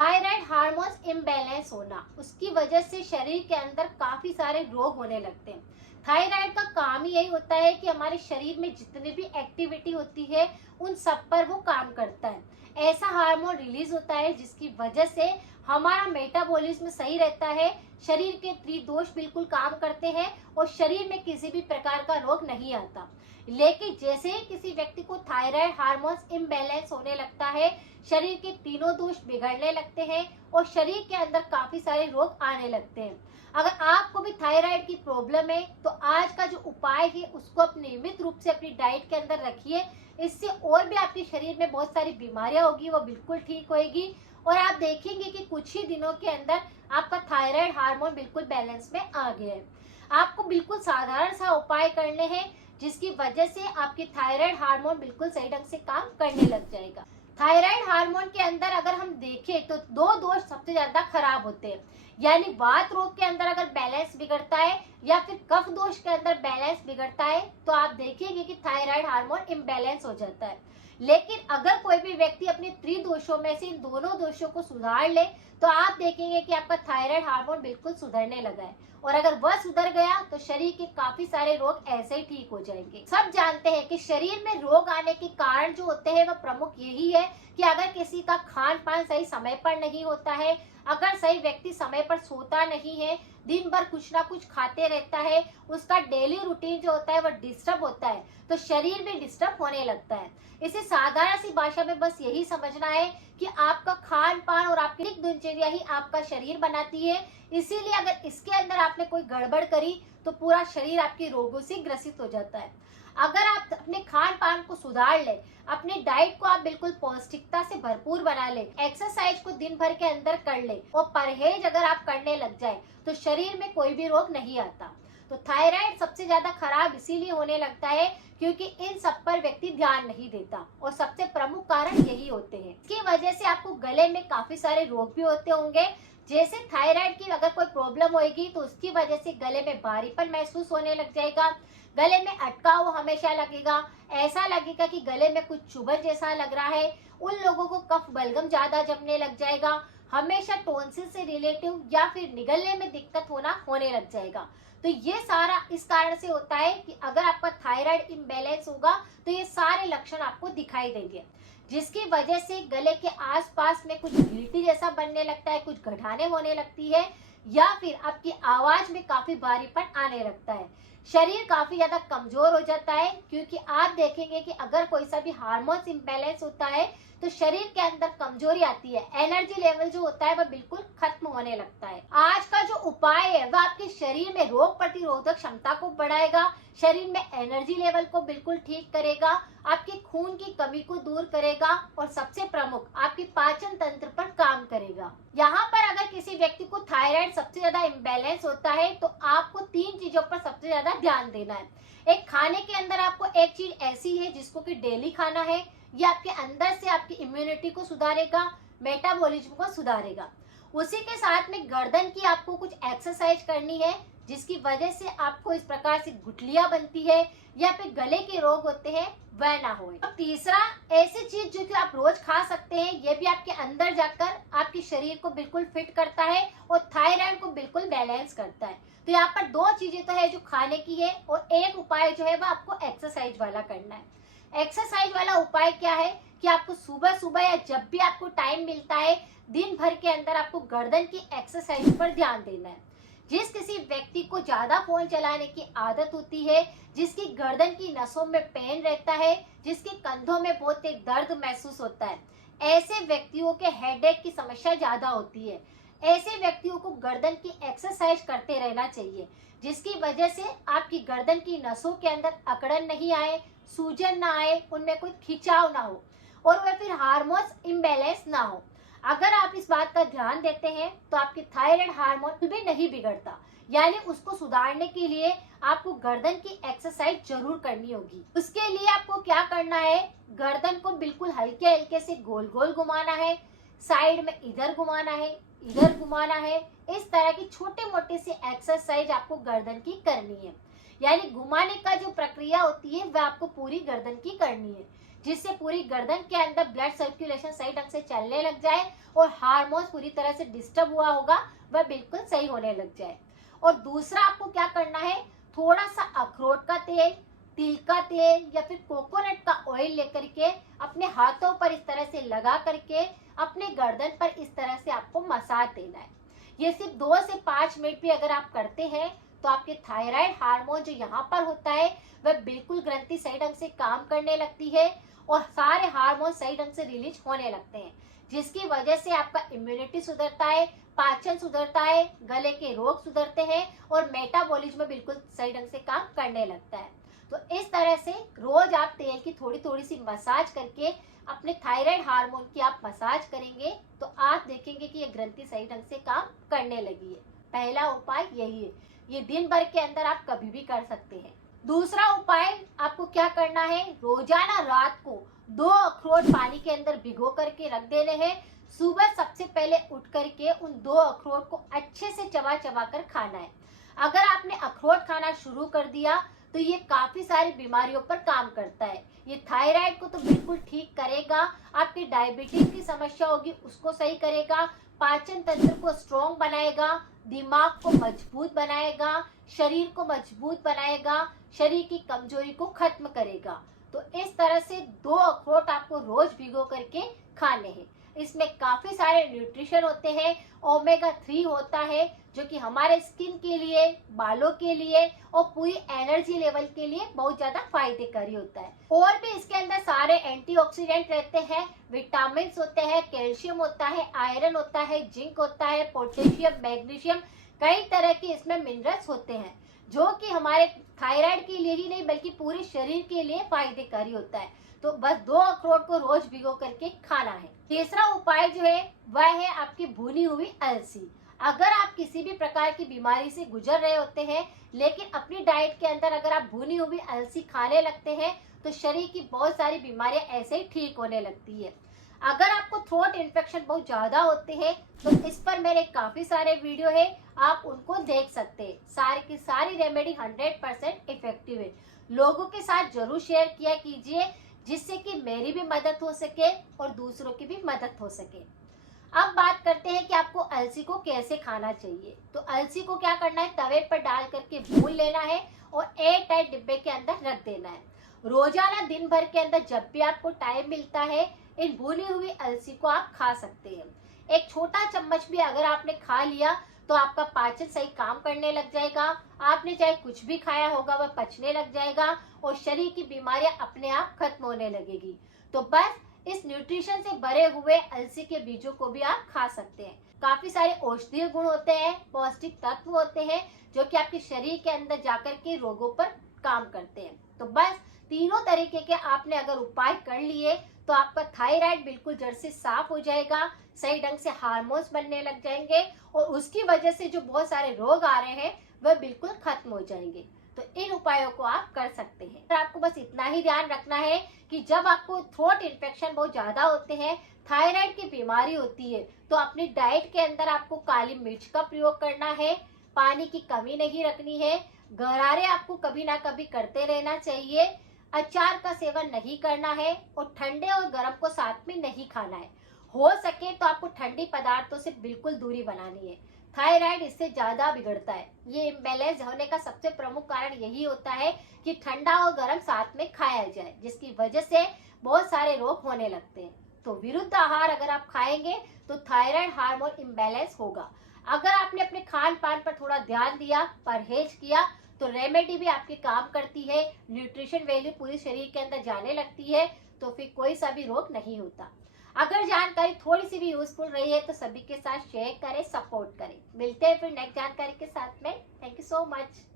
Thyroid hormones imbalance होना, उसकी वजह से शरीर के अंदर काफी सारे रोग होने लगते हैं। थायराइड का काम ही यही होता है कि हमारे शरीर में जितनी भी एक्टिविटी होती है उन सब पर वो काम करता है। ऐसा हार्मोन रिलीज होता है जिसकी वजह से हमारा मेटाबॉलिज्म सही रहता है, शरीर के त्रिदोष बिल्कुल काम करते हैं और शरीर में किसी भी प्रकार का रोग नहीं आता। लेकिन जैसे ही किसी व्यक्ति को थायराइड हार्मोन्स इम्बैलेंस होने लगता है, शरीर के तीनों दोष बिगड़ने लगते हैं और शरीर के अंदर काफी सारे रोग आने लगते हैं। अगर आपको भी थायराइड की प्रॉब्लम है तो आज का जो उपाय है उसको आप नियमित रूप से अपनी डाइट के अंदर रखिए। इससे और भी आपके शरीर में बहुत सारी बीमारियां होगी वो बिल्कुल ठीक होगी और आप देखेंगे कि कुछ ही दिनों के अंदर आपका थायराइड हार्मोन बिल्कुल बैलेंस में आ गया है। आपको बिल्कुल साधारण सा उपाय करने हैं जिसकी वजह से आपकी थायराइड हार्मोन बिल्कुल सही ढंग से काम करने लग जाएगा। थायराइड हार्मोन के अंदर अगर हम देखें तो दो दोष सबसे ज्यादा खराब होते हैं, यानी वात रोग के अंदर अगर बैलेंस बिगड़ता है या फिर कफ दोष के अंदर बैलेंस बिगड़ता है तो आप देखेंगे कि थायराइड हार्मोन इम्बैलेंस हो जाता है। लेकिन अगर कोई भी व्यक्ति अपने त्रिदोषों में से इन दोनों दोषों को सुधार ले तो आप देखेंगे कि आपका थायराइड हार्मोन बिल्कुल सुधरने लगा है और अगर वह सुधर गया तो शरीर के काफी सारे रोग ऐसे ही ठीक हो जाएंगे। सब जानते हैं कि शरीर में रोग आने के कारण जो होते हैं वह प्रमुख यही है कि अगर किसी का खान पान सही समय पर नहीं होता है, अगर सही व्यक्ति समय पर सोता नहीं है, दिन भर कुछ ना कुछ खाते रहता है, उसका डेली रूटीन जो होता है वह डिस्टर्ब होता है तो शरीर भी डिस्टर्ब होने लगता है। इसे साधारण सी भाषा में बस यही समझना है कि आपका खान पान और आपकी दिनचर्या ही आपका शरीर बनाती है। इसीलिए अगर इसके अंदर आपने कोई गड़बड़ करी तो पूरा शरीर आपके रोगों से ग्रसित हो जाता है। अगर आप अपने खान पान को सुधार ले, अपने डाइट को आप बिल्कुल पौष्टिकता से भरपूर बना ले, एक्सरसाइज को दिन भर के अंदर कर ले और परहेज अगर आप करने लग जाए तो शरीर में कोई भी रोग नहीं आता। तो थायराइड सबसे ज्यादा खराब इसीलिए होने लगता है क्योंकि इन सब पर व्यक्ति ध्यान नहीं देता और सबसे प्रमुख कारण यही होते हैं। इसकी वजह से आपको गले में काफी सारे रोग भी होते होंगे। जैसे थायराइड की अगर कोई प्रॉब्लम होगी तो उसकी वजह से गले में भारीपन महसूस होने लग जाएगा, गले में अटकाव हमेशा लगेगा, ऐसा लगेगा कि गले में कुछ चुभन जैसा लग रहा है। उन लोगों को कफ बलगम ज्यादा जमने लग जाएगा, हमेशा टॉन्सिल से रिलेटिव या फिर निगलने में दिक्कत होने लग जाएगा। तो ये सारा इस कारण से होता है कि अगर आपका थायराइड इम्बैलेंस होगा तो ये सारे लक्षण आपको दिखाई देंगे, जिसकी वजह से गले के आसपास में कुछ गिल्टी जैसा बनने लगता है, कुछ गठाने होने लगती है या फिर आपकी आवाज में काफी भारीपन आने लगता है। शरीर काफी ज्यादा कमजोर हो जाता है क्योंकि आप देखेंगे कि अगर कोई सा भी हार्मोन्स इम्बैलेंस होता है तो शरीर के अंदर कमजोरी आती है, एनर्जी लेवल जो होता है वह बिल्कुल खत्म होने लगता है। आज का जो उपाय है वह आपके शरीर में रोग प्रतिरोधक क्षमता को बढ़ाएगा, शरीर में एनर्जी लेवल को बिल्कुल ठीक करेगा, आपके खून की कमी को दूर करेगा और सबसे प्रमुख आपकी पाचन तंत्र पर काम करेगा। यहाँ पर अगर किसी व्यक्ति को थायराइड सबसे ज्यादा इम्बैलेंस होता है तो आपको तीन चीजों पर सबसे ज्यादा ध्यान देना है। एक, खाने के अंदर आपको एक चीज ऐसी है जिसको कि डेली खाना है, ये आपके अंदर से आपकी इम्यूनिटी को सुधारेगा, मेटाबॉलिज्म को सुधारेगा। उसी के साथ में गर्दन की आपको कुछ एक्सरसाइज करनी है जिसकी वजह से आपको इस प्रकार से गुठलियां बनती है या फिर गले के रोग होते हैं वह ना हो। और तीसरा, ऐसी चीज जो कि आप रोज खा सकते हैं, ये भी आपके अंदर जाकर आपके शरीर को बिल्कुल फिट करता है और थायराइड को बिल्कुल बैलेंस करता है। तो यहाँ पर दो चीजें तो है जो खाने की है और एक उपाय जो है वह आपको एक्सरसाइज वाला करना है। एक्सरसाइज वाला उपाय क्या है कि आपको सुबह सुबह या जब भी आपको टाइम मिलता है दिन भर के अंदर आपको गर्दन की एक्सरसाइज पर ध्यान देना है। जिस किसी व्यक्ति को ज्यादा फोन चलाने की आदत होती है, जिसकी गर्दन की नसों में पेन रहता है, जिसके कंधों में बहुत तेज दर्द महसूस होता है, ऐसे व्यक्तियों के हेडेक की समस्या ज्यादा होती है। ऐसे व्यक्तियों को गर्दन की एक्सरसाइज करते रहना चाहिए जिसकी वजह से आपकी गर्दन की नसों के अंदर अकड़न नहीं आए, सूजन ना आए, उनमें कोई खिंचाव ना हो और वह फिर हार्मोन्स इम्बैलेंस ना हो। अगर आप इस बात का ध्यान देते हैं तो आपके थायराइड हार्मोन भी नहीं बिगड़ता, यानी उसको सुधारने के लिए आपको गर्दन की एक्सरसाइज जरूर करनी होगी। उसके लिए आपको क्या करना है, गर्दन को बिल्कुल हल्के हल्के से गोल गोल घुमाना है, साइड में इधर घुमाना है, इधर घुमाना है। इस तरह की छोटे मोटे से एक्सरसाइज आपको गर्दन की करनी है, यानी घुमाने का जो प्रक्रिया होती है वह आपको पूरी गर्दन की करनी है। जिससे पूरी गर्दन के अंदर ब्लड सर्कुलेशन सही ढंग से चलने लग जाए और हार्मोन्स पूरी तरह से डिस्टर्ब हुआ होगा वह बिल्कुल सही होने लग जाए। और दूसरा आपको क्या करना है, थोड़ा सा अखरोट का तेल, तिल का तेल या फिर कोकोनट का ऑयल लेकर के अपने हाथों पर इस तरह से लगा करके अपने गर्दन पर इस तरह से आपको मसाज देना है। ये सिर्फ 2 से 5 मिनट भी अगर आप करते हैं तो आपके थायराइड हार्मोन जो यहाँ पर होता है वह बिल्कुल ग्रंथि सही ढंग से काम करने लगती है और सारे हार्मोन सही ढंग से रिलीज होने लगते हैं, जिसकी वजह से आपका इम्यूनिटी सुधरता है, पाचन सुधरता है, गले के रोग सुधरते हैं और मेटाबॉलिज्म बिल्कुल सही ढंग से काम करने लगता है। तो इस तरह से रोज आप तेल की थोड़ी थोड़ी सी मसाज करके अपने थायराइड हार्मोन की आप मसाज करेंगे तो आप देखेंगे कि ये ग्रंथि सही ढंग से काम करने लगी है। पहला उपाय यही है, ये दिन भर के अंदर आप कभी भी कर सकते हैं। दूसरा उपाय आपको क्या करना है, रोजाना रात को 2 अखरोट पानी के अंदर भिगो करके रख देने हैं। सुबह सबसे पहले उठ करके उन 2 अखरोट को अच्छे से चबा चबा कर खाना है। अगर आपने अखरोट खाना शुरू कर दिया तो ये काफी सारी बीमारियों पर काम करता है। ये थायराइड को तो बिल्कुल ठीक करेगा, आपकी डायबिटीज की समस्या होगी उसको सही करेगा, पाचन तंत्र को स्ट्रॉन्ग बनाएगा, दिमाग को मजबूत बनाएगा, शरीर को मजबूत बनाएगा, शरीर की कमजोरी को खत्म करेगा। तो इस तरह से 2 अखरोट आपको रोज भिगो करके खाने हैं। इसमें काफी सारे न्यूट्रिशन होते हैं, ओमेगा 3 होता है जो कि हमारे स्किन के लिए, बालों के लिए और पूरी एनर्जी लेवल के लिए बहुत ज्यादा फायदेकारी होता है। और भी इसके अंदर सारे एंटीऑक्सीडेंट रहते हैं, विटामिन होते हैं, कैल्शियम होता है, आयरन होता है, जिंक होता है, पोटेशियम, मैग्नीशियम, कई तरह के इसमें मिनरल्स होते हैं जो कि हमारे थायराइड के लिए ही नहीं बल्कि पूरे शरीर के लिए फायदेकारी होता है। तो बस 2 अखरोट को रोज भिगो करके खाना है। तीसरा उपाय जो है वह है आपकी भुनी हुई अलसी। अगर आप किसी भी प्रकार की बीमारी से गुजर रहे होते हैं लेकिन अपनी डाइट के अंदर अगर आप भुनी हुई अलसी खाने लगते हैं तो शरीर की बहुत सारी बीमारियां ऐसे ही ठीक होने लगती है। अगर आपको थ्रोट इन्फेक्शन बहुत ज्यादा होते हैं तो इस पर मेरे काफी सारे वीडियो है, आप उनको देख सकते हैं। सारी की सारी रेमेडी 100% इफेक्टिव है। लोगों के साथ जरूर शेयर किया कीजिए जिससे कि मेरी भी मदद हो सके और दूसरों की भी मदद हो सके। अब बात करते हैं कि आपको अलसी को कैसे खाना चाहिए। तो अलसी को क्या करना है, तवे पर डाल करके भून लेना है और एयर टाइट डिब्बे के अंदर रख देना है। रोजाना दिन भर के अंदर जब भी आपको टाइम मिलता है इन भुनी हुई अलसी को आप खा सकते हैं। एक छोटा चम्मच भी अगर आपने खा लिया तो आपका पाचन सही काम करने लग जाएगा, आपने चाहे कुछ भी खाया होगा वह पचने लग जाएगा और शरीर की बीमारियां अपने आप खत्म होने लगेगी। तो बस इस न्यूट्रिशन से भरे हुए अलसी के बीजों को भी आप खा सकते हैं। काफी सारे औषधीय गुण होते हैं, पौष्टिक तत्व होते हैं जो कि आपके शरीर के अंदर जाकर के रोगों पर काम करते हैं। तो बस तीनों तरीके के आपने अगर उपाय कर लिए तो आपका थायराइड बिल्कुल जड़ से साफ हो जाएगा, सही ढंग से हार्मोन्स बनने लग जाएंगे और उसकी वजह से जो बहुत सारे रोग आ रहे हैं वह बिल्कुल खत्म हो जाएंगे। तो इन उपायों को आप कर सकते हैं। तो आपको बस इतना ही ध्यान रखना है कि जब आपको थ्रोट इन्फेक्शन बहुत ज्यादा होते हैं, थायराइड की बीमारी होती है, तो अपनी डाइट के अंदर आपको काली मिर्च का प्रयोग करना है, पानी की कमी नहीं रखनी है, गरारे आपको कभी ना कभी करते रहना चाहिए, अचार का सेवन नहीं करना है और ठंडे और गर्म को साथ में नहीं खाना है। हो सके तो आपको ठंडी पदार्थों से बिल्कुल दूरी बनानी है। थायराइड इससे ज्यादा बिगड़ता है। ये इम्बैलेंस होने का सबसे प्रमुख कारण यही होता है कि ठंडा और गर्म साथ में खाया जाए, जिसकी वजह से बहुत सारे रोग होने लगते हैं। तो विरुद्ध आहार अगर आप खाएंगे तो थायराइड हार्मोन इम्बैलेंस होगा। अगर आपने अपने खान पान पर थोड़ा ध्यान दिया, परहेज किया, तो रेमेडी भी आपके काम करती है, न्यूट्रिशन वैल्यू पूरे शरीर के अंदर जाने लगती है, तो फिर कोई सा भी रोग नहीं होता। अगर जानकारी थोड़ी सी भी यूजफुल रही है तो सभी के साथ शेयर करें, सपोर्ट करें। मिलते हैं फिर नेक्स्ट जानकारी के साथ में। Thank you so much.